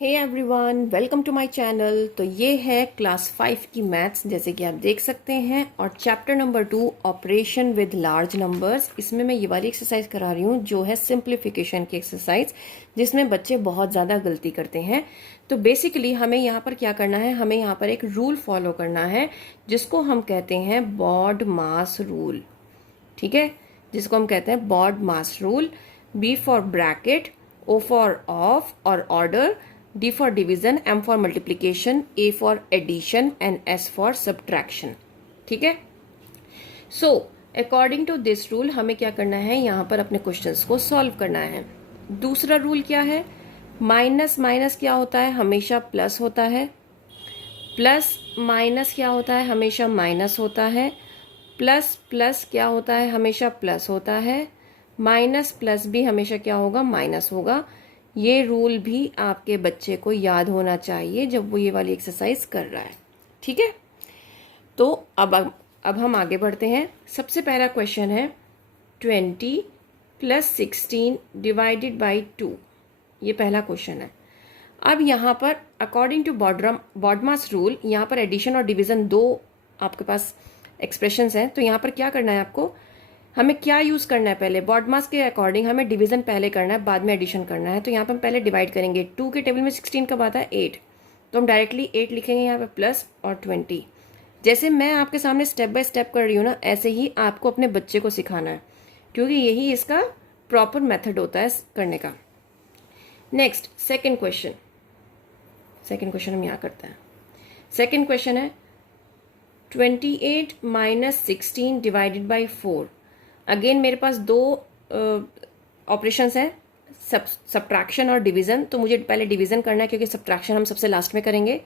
Hey everyone, welcome to my channel. तो ये है क्लास 5 की मैथ्स, जैसे कि आप देख सकते हैं, और chapter number 2 operation with large numbers. इसमें मैं ये वाली एक्सरसाइज करा रही हूँ जो है सिंप्लीफिकेशन की एक्सरसाइज, जिसमें बच्चे बहुत ज़्यादा गलती करते हैं। तो बेसिकली हमें यहाँ पर क्या करना है, हमें यहाँ पर एक रूल फॉलो करना है जिसको हम कहते हैं बॉड मास रूल। ठीक है, जिसको हम कहते हैं BODMAS rule. B for bracket, O for of और order, D for division, M for multiplication, A for addition and S for subtraction। ठीक है। So according to this rule हमें क्या करना है, यहाँ पर अपने क्वेश्चंस को सॉल्व करना है। दूसरा रूल क्या है, माइनस माइनस क्या होता है, हमेशा प्लस होता है। प्लस माइनस क्या होता है, हमेशा माइनस होता है। प्लस प्लस क्या होता है, हमेशा प्लस होता है। माइनस प्लस भी हमेशा क्या होगा, माइनस होगा। ये रूल भी आपके बच्चे को याद होना चाहिए जब वो ये वाली एक्सरसाइज कर रहा है। ठीक है, तो अब हम आगे बढ़ते हैं। सबसे पहला क्वेश्चन है 20 + 16 डिवाइडेड बाई 2। ये पहला क्वेश्चन है। अब यहाँ पर अकॉर्डिंग टू बॉडमास रूल, यहाँ पर एडिशन और डिवीजन दो आपके पास एक्सप्रेशंस हैं। तो यहाँ पर क्या करना है आपको, हमें क्या यूज़ करना है, पहले बॉडमास के अकॉर्डिंग हमें डिवीजन पहले करना है, बाद में एडिशन करना है। तो यहाँ पर हम पहले डिवाइड करेंगे। 2 के टेबल में 16 कब आता है, 8। तो हम डायरेक्टली 8 लिखेंगे यहाँ पे प्लस और 20। जैसे मैं आपके सामने स्टेप बाय स्टेप कर रही हूँ ना, ऐसे ही आपको अपने बच्चे को सिखाना है, क्योंकि यही इसका प्रॉपर मेथड होता है करने का। नेक्स्ट सेकेंड क्वेश्चन हम यहाँ करते हैं। सेकेंड क्वेश्चन है 28 - 16 डिवाइडेड बाई 4। अगेन मेरे पास दो ऑपरेशंस हैं, सब्ट्रैक्शन और डिवीजन। तो मुझे पहले डिवीजन करना है, क्योंकि सब्ट्रैक्शन हम सबसे लास्ट में करेंगे।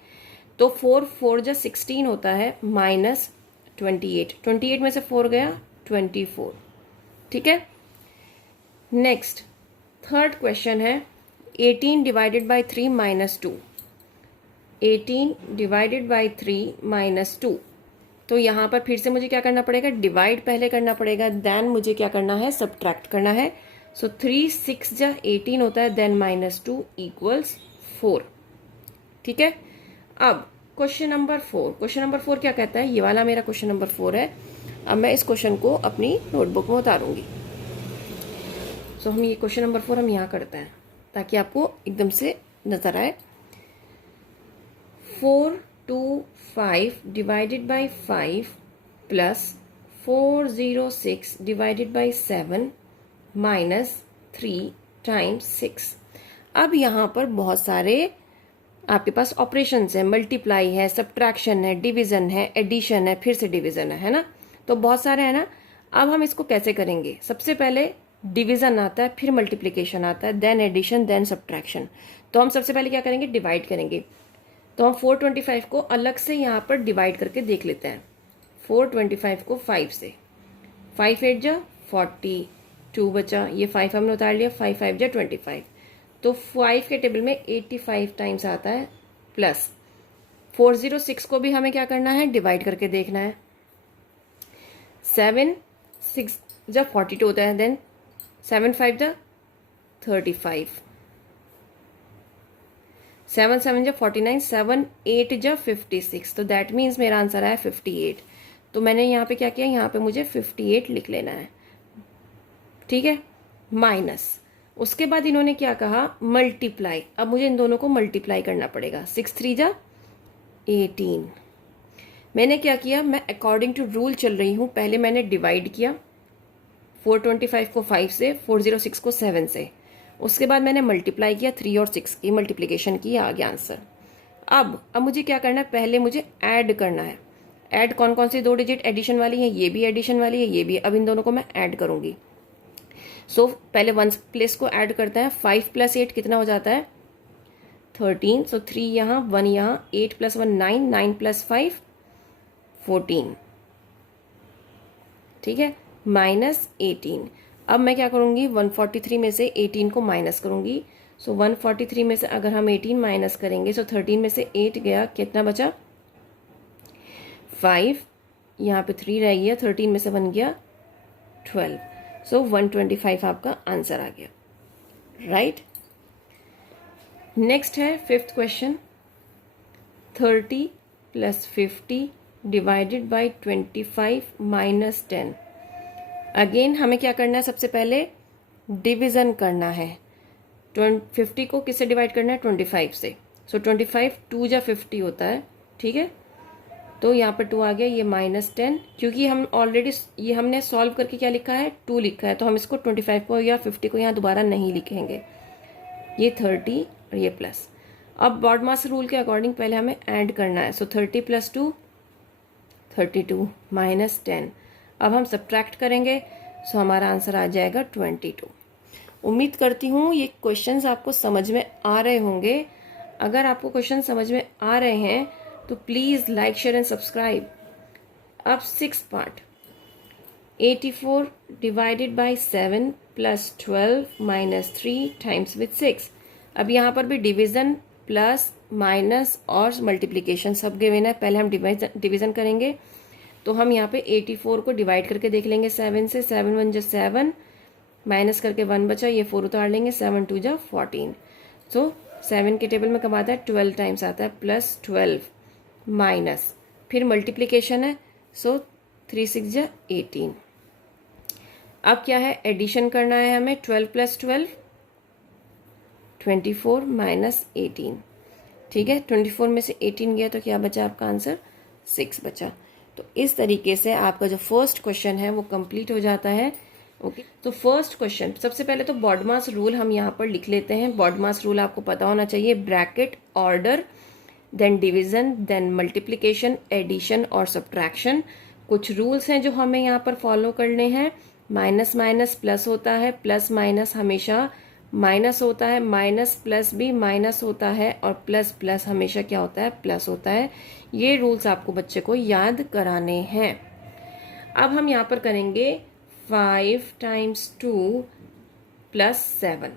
तो 4 × 16 होता है माइनस 28। 28 में से 4 गया 24। ठीक है। नेक्स्ट थर्ड क्वेश्चन है 18 डिवाइडेड बाई 3 - 2। 18 divided by 3 - 2। तो यहाँ पर फिर से मुझे क्या करना पड़ेगा, डिवाइड पहले करना पड़ेगा, देन मुझे क्या करना है, सब्ट्रैक्ट करना है। सो 3 × 6 = 18 होता है, देन -2 = 4। ठीक है। अब क्वेश्चन नंबर 4 क्या कहता है, ये वाला मेरा क्वेश्चन नंबर 4 है। अब मैं इस क्वेश्चन को अपनी नोटबुक में उतारूंगी। सो हम ये क्वेश्चन नंबर 4 हम यहाँ करते हैं ताकि आपको एकदम से नजर आए। 425 divided by 5 plus 406 divided by 7 minus 3 × 6। अब यहाँ पर बहुत सारे आपके पास ऑपरेशंस है, मल्टीप्लाई है, सब्ट्रैक्शन है, डिवीजन है, एडिशन है, फिर से डिवीजन है ना। तो बहुत सारे है ना। अब हम इसको कैसे करेंगे, सबसे पहले डिवीजन आता है, फिर मल्टीप्लिकेशन आता है, देन एडिशन, देन सब्ट्रैक्शन। तो हम सबसे पहले क्या करेंगे, डिवाइड करेंगे। तो हम 425 को अलग से यहाँ पर डिवाइड करके देख लेते हैं। 425 को 5 से, 5 8 × 42 बचा, ये 5 हमने उतार लिया, 5 5 × 25। तो 5 के टेबल में 85 टाइम्स आता है, प्लस 406 को भी हमें क्या करना है, डिवाइड करके देखना है। 7 6 × 42 होता है, देन 7 5 × 35, 7 7 × 49, 7 8 × 56। तो दैट मीन्स मेरा आंसर है 58। तो मैंने यहाँ पे क्या किया, यहाँ पे मुझे 58 लिख लेना है। ठीक है। माइनस, उसके बाद इन्होंने क्या कहा, मल्टीप्लाई। अब मुझे इन दोनों को मल्टीप्लाई करना पड़ेगा। 6 3 × 18। मैंने क्या किया, मैं अकॉर्डिंग टू रूल चल रही हूँ। पहले मैंने डिवाइड किया 425 को 5 से, 406 को 7 से। उसके बाद मैंने मल्टीप्लाई किया, 3 और 6 की मल्टीप्लिकेशन की, आ गया आंसर। अब मुझे क्या करना है, पहले मुझे ऐड करना है। ऐड कौन कौन सी दो डिजिट एडिशन वाली है, ये भी एडिशन वाली है, ये भी। अब इन दोनों को मैं ऐड करूंगी। सो पहले 1 प्लेस को ऐड करता है। 5 + 8 कितना हो जाता है, 13। सो 3 यहाँ, 1 यहाँ, 8 + 1 9, 9 + 5 14। ठीक है, -18। अब मैं क्या करूंगी, 143 में से 18 को माइनस करूंगी। सो 143 में से अगर हम 18 माइनस करेंगे, सो 13 में से 8 गया, कितना बचा, 5। यहाँ पे 3 रह गया, 13 में से 1 गया 12। सो 125 आपका आंसर आ गया, राइट। नेक्स्ट है fifth question, 30 plus 50 divided by 25 minus 10। Again हमें क्या करना है, सबसे पहले डिवीज़न करना है। 50 को किससे डिवाइड करना है, 25 से। सो 25 2 जा 50 होता है, ठीक है। तो यहाँ पर 2 आ गया, ये माइनस 10, क्योंकि हम ऑलरेडी ये हमने सॉल्व करके क्या लिखा है, 2 लिखा है, तो हम इसको 25 को या 50 को यहाँ दोबारा नहीं लिखेंगे। ये 30 और ये प्लस। अब बॉड मास रूल के अकॉर्डिंग पहले हमें ऐड करना है। सो 30 प्लस 2 32 माइनस 10। अब हम सब्ट्रैक्ट करेंगे, सो हमारा आंसर आ जाएगा 22। उम्मीद करती हूँ ये क्वेश्चंस आपको समझ में आ रहे होंगे। अगर आपको क्वेश्चन समझ में आ रहे हैं तो please like share and subscribe. अब six part, 84 divided by 7 plus 12 minus 3 times with 6। अब यहाँ पर भी डिवीज़न प्लस माइनस और मल्टीप्लिकेशन सब गिवन है। पहले हम डिवीज़न करेंगे, तो हम यहाँ पे 84 को डिवाइड करके देख लेंगे 7 से। 7 1 जा 7, माइनस करके 1 बचा, ये 4 उतार लेंगे, 7 2 जा 14। सो 7 के टेबल में कब आता है, 12 टाइम्स आता है, प्लस 12 माइनस, फिर मल्टीप्लिकेशन है, सो 3 6 जा 18। अब क्या है, एडिशन करना है हमें, 12 प्लस 12 24 माइनस 18, ठीक है। 24 में से 18 गया तो क्या बचा आपका आंसर, 6 बचा। तो इस तरीके से आपका जो फर्स्ट क्वेश्चन है वो कंप्लीट हो जाता है। ओके, तो फर्स्ट क्वेश्चन, सबसे पहले तो बॉड मास रूल हम यहाँ पर लिख लेते हैं। बॉड मास रूल आपको पता होना चाहिए, bracket, order, then division, then multiplication, addition और सब्ट्रैक्शन। कुछ रूल्स हैं जो हमें यहाँ पर फॉलो करने हैं। माइनस माइनस प्लस होता है, प्लस माइनस हमेशा माइनस होता है, माइनस प्लस भी माइनस होता है, और प्लस प्लस हमेशा क्या होता है, प्लस होता है। ये रूल्स आपको बच्चे को याद कराने हैं। अब हम यहाँ पर करेंगे 5 टाइम्स 2 प्लस 7।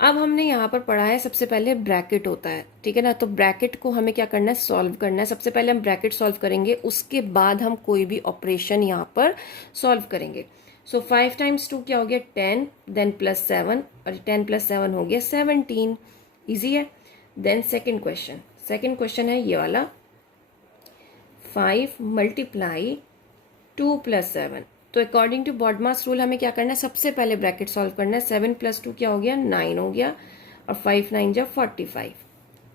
अब हमने यहाँ पर पढ़ा है सबसे पहले ब्रैकेट होता है, ठीक है ना। तो ब्रैकेट को हमें क्या करना है, सॉल्व करना है। सबसे पहले हम ब्रैकेट सॉल्व करेंगे, उसके बाद हम कोई भी ऑपरेशन यहाँ पर सॉल्व करेंगे। सो 5 टाइम्स 2 क्या हो गया, 10, देन प्लस 7, और 10 प्लस 7 हो गया 17। ईजी है। देन सेकेंड क्वेश्चन है ये वाला, 5 मल्टीप्लाई 2 प्लस 7। तो according to BODMAS rule हमें क्या करना है, सबसे पहले ब्रैकेट सॉल्व करना है। 7 प्लस 2 क्या हो गया, 9 हो गया, और 5 9 जा 45,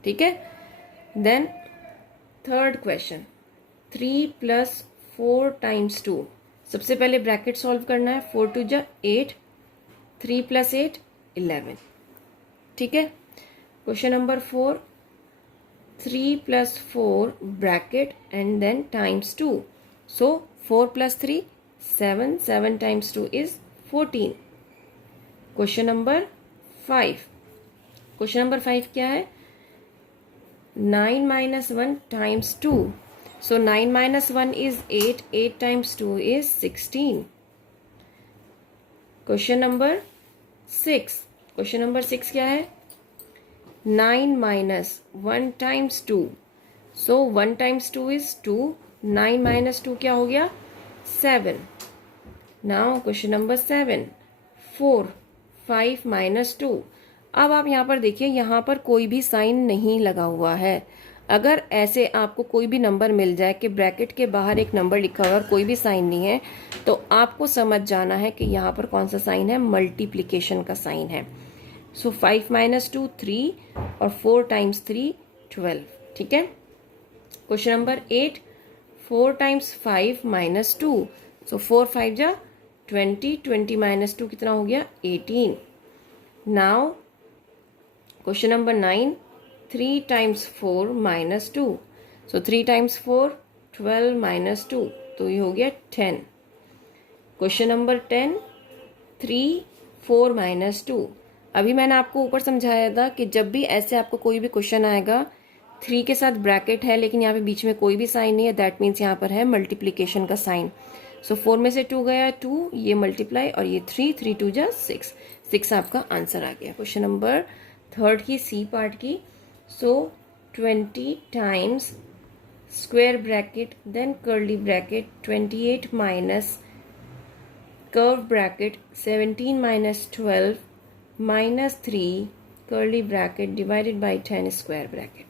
ठीक है। Then third question, 3 plus 4 times 2। सबसे पहले ब्रैकेट सॉल्व करना है, 4 2 जा 8, 3 प्लस 8 11, ठीक है। Question number 4, 3 plus 4 bracket and then times 2। So 4 plus 3 7, 7 times 2 is 14. Question number 5, question number 5 क्या है, 9 minus 1 times 2. So 9 minus 1 is 8, 8 times 2 is 16. Question number 6, question number 6 क्या है, 9 minus 1 times 2. So 1 times 2 is 2, 9 minus 2 क्या हो गया, 7. Now question number 7, 4 5 minus 2। अब आप यहाँ पर देखिए, यहाँ पर कोई भी साइन नहीं लगा हुआ है। अगर ऐसे आपको कोई भी नंबर मिल जाए कि ब्रैकेट के बाहर एक नंबर लिखा हुआ है और कोई भी साइन नहीं है, तो आपको समझ जाना है कि यहाँ पर कौन सा साइन है, मल्टीप्लिकेशन का साइन है। सो 5 माइनस 2 3, और 4 टाइम्स 3 12, ठीक है। Question number 8, 4 times 5 minus 2। So 4 5 जा 20, 20 माइनस 2 कितना हो गया, 18। Now question number 9, 3 times 4 minus 2। सो 3 टाइम्स 4 12 माइनस 2, तो ये हो गया 10। Question number 10, 3 4 minus 2। अभी मैंने आपको ऊपर समझाया था कि जब भी ऐसे आपको कोई भी क्वेश्चन आएगा, 3 के साथ ब्रैकेट है लेकिन यहाँ पे बीच में कोई भी साइन नहीं है, दैट मीन्स यहाँ पर है मल्टीप्लिकेशन का साइन। सो 4 में से 2 गया 2, ये मल्टीप्लाई, और ये 3 3 2 जा 6, 6 आपका आंसर आ गया। क्वेश्चन नंबर 3 की सी पार्ट की, so 20 times square bracket then curly bracket 28 minus curve bracket 17 minus 12 minus 3 curly bracket divided by 10 square bracket.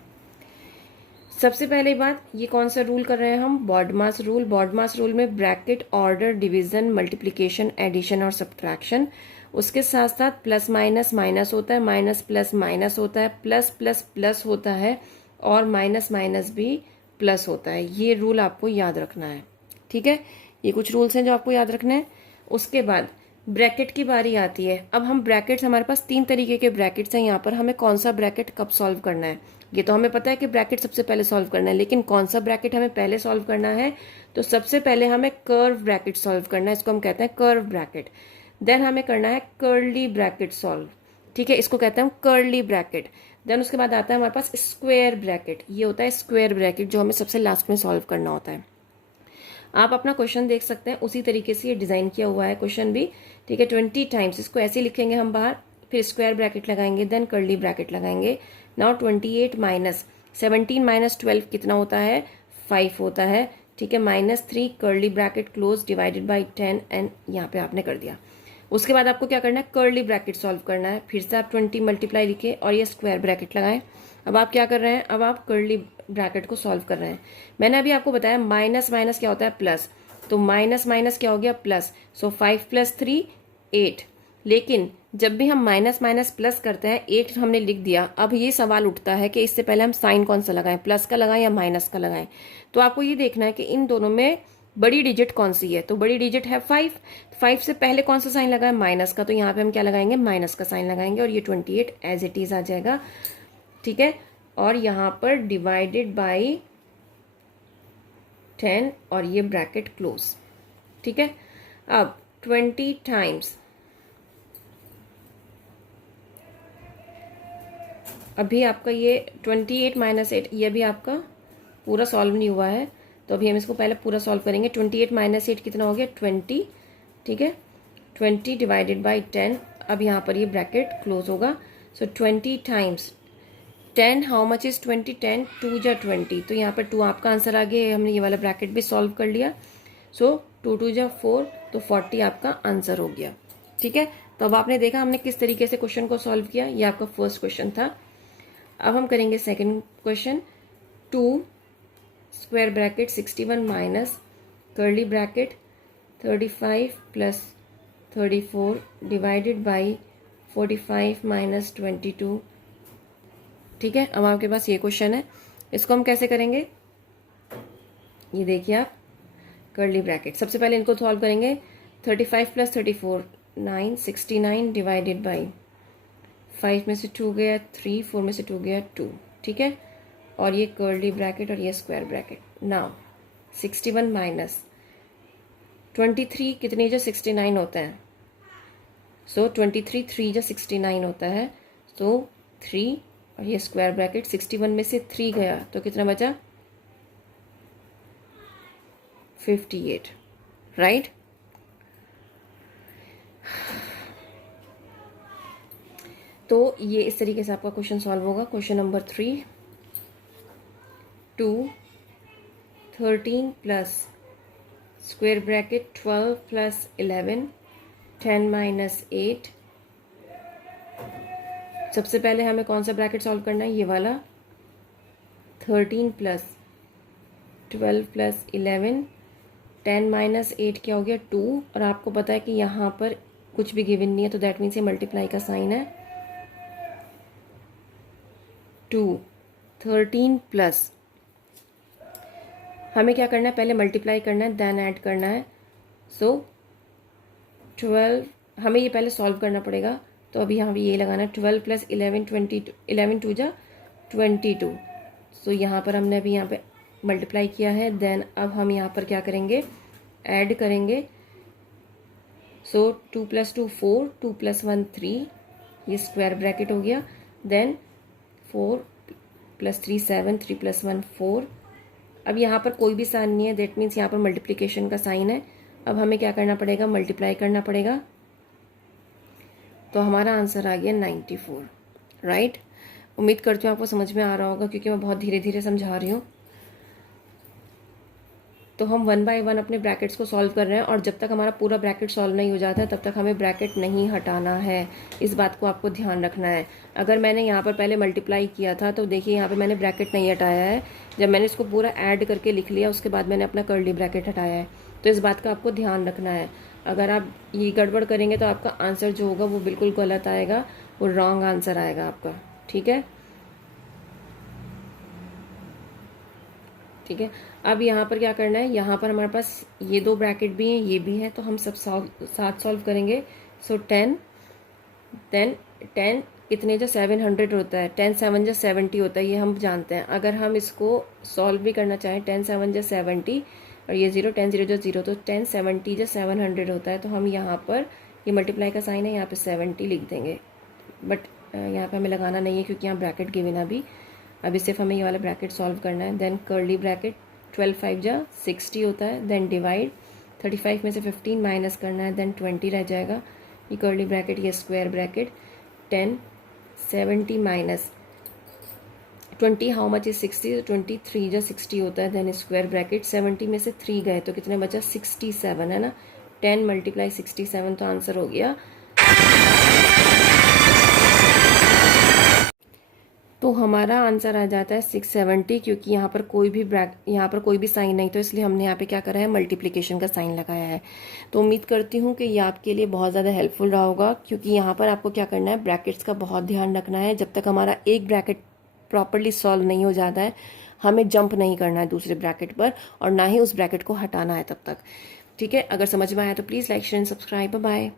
सबसे पहले बात, ये कौन सा रूल कर रहे हैं हम? BODMAS rule. बॉडमास रूल में bracket, order, division, multiplication, addition और सब्ट्रैक्शन, उसके साथ साथ प्लस माइनस माइनस होता है, माइनस प्लस माइनस होता है, प्लस प्लस प्लस होता है और माइनस माइनस भी प्लस होता है। ये रूल आपको याद रखना है, ठीक है। ये कुछ रूल्स हैं जो आपको याद रखने हैं। उसके बाद ब्रैकेट की बारी आती है। अब हम ब्रैकेट्स, हमारे पास 3 तरीके के ब्रैकेट्स हैं यहाँ पर। हमें कौन सा ब्रैकेट कब सॉल्व करना है, ये तो हमें पता है कि ब्रैकेट सबसे पहले सॉल्व करना है, लेकिन कौन सा ब्रैकेट हमें पहले सॉल्व करना है? तो सबसे पहले हमें कर्व ब्रैकेट सॉल्व करना है, इसको हम कहते हैं कर्व ब्रैकेट। देन हमें करना है कर्ली ब्रैकेट सॉल्व, ठीक है, इसको कहते हैं हम कर्ली ब्रैकेट। देन उसके बाद आता है हमारे पास स्क्वायर ब्रैकेट, ये होता है स्क्वायर ब्रैकेट जो हमें सबसे लास्ट में सॉल्व करना होता है। आप अपना क्वेश्चन देख सकते हैं, उसी तरीके से ये डिजाइन किया हुआ है क्वेश्चन भी, ठीक है। 20 टाइम्स इसको ऐसे लिखेंगे हम बाहर, फिर स्क्वायर ब्रैकेट लगाएंगे, देन कर्ली ब्रैकेट लगाएंगे। नाउ 28 माइनस 17 माइनस 12 कितना होता है? 5 होता है, ठीक है। -3 curly bracket close divided by 10 and यहाँ पे आपने कर दिया। उसके बाद आपको क्या करना है? कर्ली ब्रैकेट सॉल्व करना है। फिर से आप 20 मल्टीप्लाई लिखे और ये स्क्वायर ब्रैकेट लगाएं। अब आप क्या कर रहे हैं? अब आप कर्ली ब्रैकेट को सॉल्व कर रहे हैं। मैंने अभी आपको बताया माइनस माइनस क्या होता है? प्लस। तो माइनस माइनस क्या हो गया? प्लस। सो 5 + 3 8। लेकिन जब भी हम माइनस माइनस प्लस करते हैं, 8 हमने लिख दिया। अब ये सवाल उठता है कि इससे पहले हम साइन कौन सा लगाएं, प्लस का लगाएं या माइनस का लगाएं। तो आपको ये देखना है कि इन दोनों में बड़ी डिजिट कौन सी है। तो बड़ी डिजिट है 5। 5 से पहले कौन सा साइन लगाए? माइनस का। तो यहाँ पे हम क्या लगाएंगे? माइनस का साइन लगाएंगे और ये 28 एज इट इज आ जाएगा, ठीक है। और यहाँ पर डिवाइडेड बाई 10 और ये ब्रैकेट क्लोज, ठीक है। अब 20 टाइम्स, अभी आपका ये 28 माइनस 8, ये भी आपका पूरा सॉल्व नहीं हुआ है, तो अभी हम इसको पहले पूरा सॉल्व करेंगे। 28 माइनस 8 कितना हो गया? 20, ठीक है। 20 डिवाइडेड बाई 10, अब यहाँ पर ये ब्रैकेट क्लोज होगा। सो 20 टाइम्स 10, हाउ मच इज 20? 10 2 जा 20, तो यहाँ पर 2 आपका आंसर आ गया। हमने ये वाला ब्रैकेट भी सॉल्व कर लिया। सो 2 2 जा 4, तो 40 आपका आंसर हो गया, ठीक है। तो अब आपने देखा हमने किस तरीके से क्वेश्चन को सॉल्व किया। ये आपका फर्स्ट क्वेश्चन था। अब हम करेंगे second question. 2 square bracket 61 minus curly bracket 35 + 34 divided by 45 minus 22, ठीक है। अब आपके पास ये क्वेश्चन है, इसको हम कैसे करेंगे? ये देखिए आप, कर्ली ब्रैकेट, सबसे पहले इनको सॉल्व करेंगे। 35 + 34 9, 69 डिवाइडेड बाई 5 में से 2 गया 3, 4 में से 2 गया 2, ठीक है। और ये कर्ली ब्रैकेट और ये स्क्वायर ब्रैकेट। नाउ 61 माइनस 23 कितने जो 69 होता है। सो 23 3 जो 69 होता है। सो 3 और ये स्क्वायर ब्रैकेट, 61 में से 3 गया तो कितना बचा? 58, राइट। तो ये इस तरीके से आपका क्वेश्चन सॉल्व होगा। Question number 3, 2 13 plus square bracket 12 + 11 10 minus 8। सबसे पहले हमें कौन सा ब्रैकेट सॉल्व करना है? ये वाला। 13 + 12 + 11 10 माइनस 8 क्या हो गया? 2। और आपको पता है कि यहाँ पर कुछ भी गिवन नहीं है, तो दैट मीन्स ये मल्टीप्लाई का साइन है। 2 13 प्लस, हमें क्या करना है? पहले मल्टीप्लाई करना है, देन ऐड करना है। सो 12, हमें ये पहले सॉल्व करना पड़ेगा, तो अभी यहाँ पे ये लगाना है। 12 + 11 22, 11 2 जा 22। सो यहाँ पर हमने अभी यहाँ पे मल्टीप्लाई किया है। देन अब हम यहाँ पर क्या करेंगे? ऐड करेंगे। सो 2 + 2 4, 2 + 1 3, ये स्क्वायर ब्रैकेट हो गया। देन 4 + 3 7, 3 + 1 4। अब यहाँ पर कोई भी साइन नहीं है, दैट मीन्स यहाँ पर मल्टीप्लिकेशन का साइन है। अब हमें क्या करना पड़ेगा? मल्टीप्लाई करना पड़ेगा। तो हमारा आंसर आ गया 94, राइट। उम्मीद करती हूँ आपको समझ में आ रहा होगा, क्योंकि मैं बहुत धीरे धीरे समझा रही हूँ। तो हम 1 बाय 1 अपने ब्रैकेट्स को सॉल्व कर रहे हैं, और जब तक हमारा पूरा ब्रैकेट सॉल्व नहीं हो जाता है तब तक हमें ब्रैकेट नहीं हटाना है। इस बात को आपको ध्यान रखना है। अगर मैंने यहाँ पर पहले मल्टीप्लाई किया था तो देखिए यहाँ पे मैंने ब्रैकेट नहीं हटाया है। जब मैंने इसको पूरा ऐड करके लिख लिया उसके बाद मैंने अपना कर्ली ब्रैकेट हटाया है। तो इस बात का आपको ध्यान रखना है। अगर आप ये गड़बड़ करेंगे तो आपका आंसर जो होगा वो बिल्कुल गलत आएगा, वो रॉन्ग आंसर आएगा आपका। ठीक है, ठीक है। अब यहाँ पर क्या करना है, यहाँ पर हमारे पास ये 2 ब्रैकेट भी हैं, ये भी है, तो हम सब साथ सॉल्व करेंगे। सो 10 कितने जो 700 होता है, 10 7 जो 70 होता है, ये हम जानते हैं। अगर हम इसको सॉल्व भी करना चाहें, 10 7 जो 70 और ये 0, 10 0 जो 0, तो 10 70 जो 700 होता है। तो हम यहाँ पर ये मल्टीप्लाई का साइन है, यहाँ पे 70 लिख देंगे, बट यहाँ पे हमें लगाना नहीं है क्योंकि यहाँ ब्रैकेट गिवन अभी। अभी सिर्फ हमें ये वाला ब्रैकेट सॉल्व करना है। देन कर्ली ब्रैकेट 12 5 जा 60 होता है। देन डिवाइड 35 में से 15 माइनस करना है, देन 20 रह जाएगा। ये कर्ली ब्रैकेट, ये square bracket 10 70 minus 20 how much is 60, 23 जा 60 होता है। देन स्क्वायर ब्रैकेट 70 में से 3 गए तो कितने बचा, 67 है ना। 10 मल्टीप्लाई 67, तो आंसर हो गया। तो हमारा आंसर आ जाता है 670, क्योंकि यहाँ पर कोई भी साइन नहीं, तो इसलिए हमने यहाँ पे क्या करा है, मल्टीप्लिकेशन का साइन लगाया है। तो उम्मीद करती हूँ कि ये आपके लिए बहुत ज़्यादा हेल्पफुल रहा होगा, क्योंकि यहाँ पर आपको क्या करना है, ब्रैकेट्स का बहुत ध्यान रखना है। जब तक हमारा एक ब्रैकेट प्रॉपरली सॉल्व नहीं हो जाता है, हमें जंप नहीं करना है दूसरे ब्रैकेट पर, और ना ही उस ब्रैकेट को हटाना है तब तक। ठीक है, अगर समझ में आया तो please like share and subscribe. Bye.